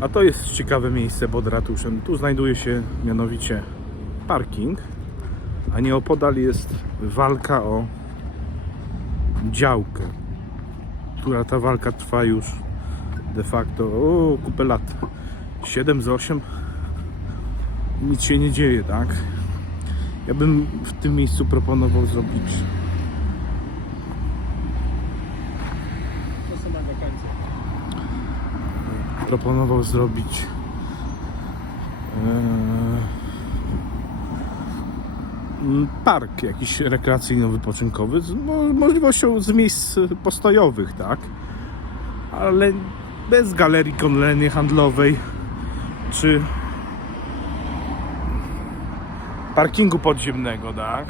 A to jest ciekawe miejsce pod ratuszem. Tu znajduje się mianowicie parking, a nieopodal jest walka o działkę, która ta walka trwa już de facto o, kupę lat. 7 z 8 nic się nie dzieje, tak? Ja bym w tym miejscu proponował zrobić proponował zrobić e, park jakiś rekreacyjno-wypoczynkowy z mo- możliwością z miejsc postojowych, tak? Ale bez galerii kolejnej handlowej czy parkingu podziemnego, tak?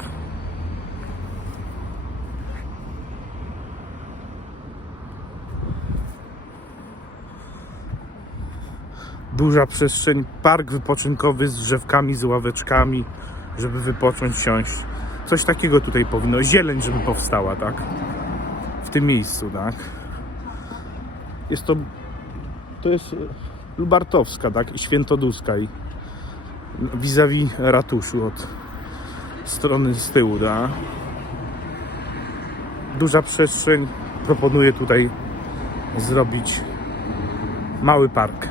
Duża przestrzeń, park wypoczynkowy z drzewkami, z ławeczkami, żeby wypocząć, siąść. Coś takiego tutaj powinno, zieleń, żeby powstała, tak? W tym miejscu, tak? Jest to, to jest e, Lubartowska, tak? I Świętoduska i vis-a-vis ratuszu od strony z tyłu, tak? Duża przestrzeń, proponuję tutaj zrobić mały park.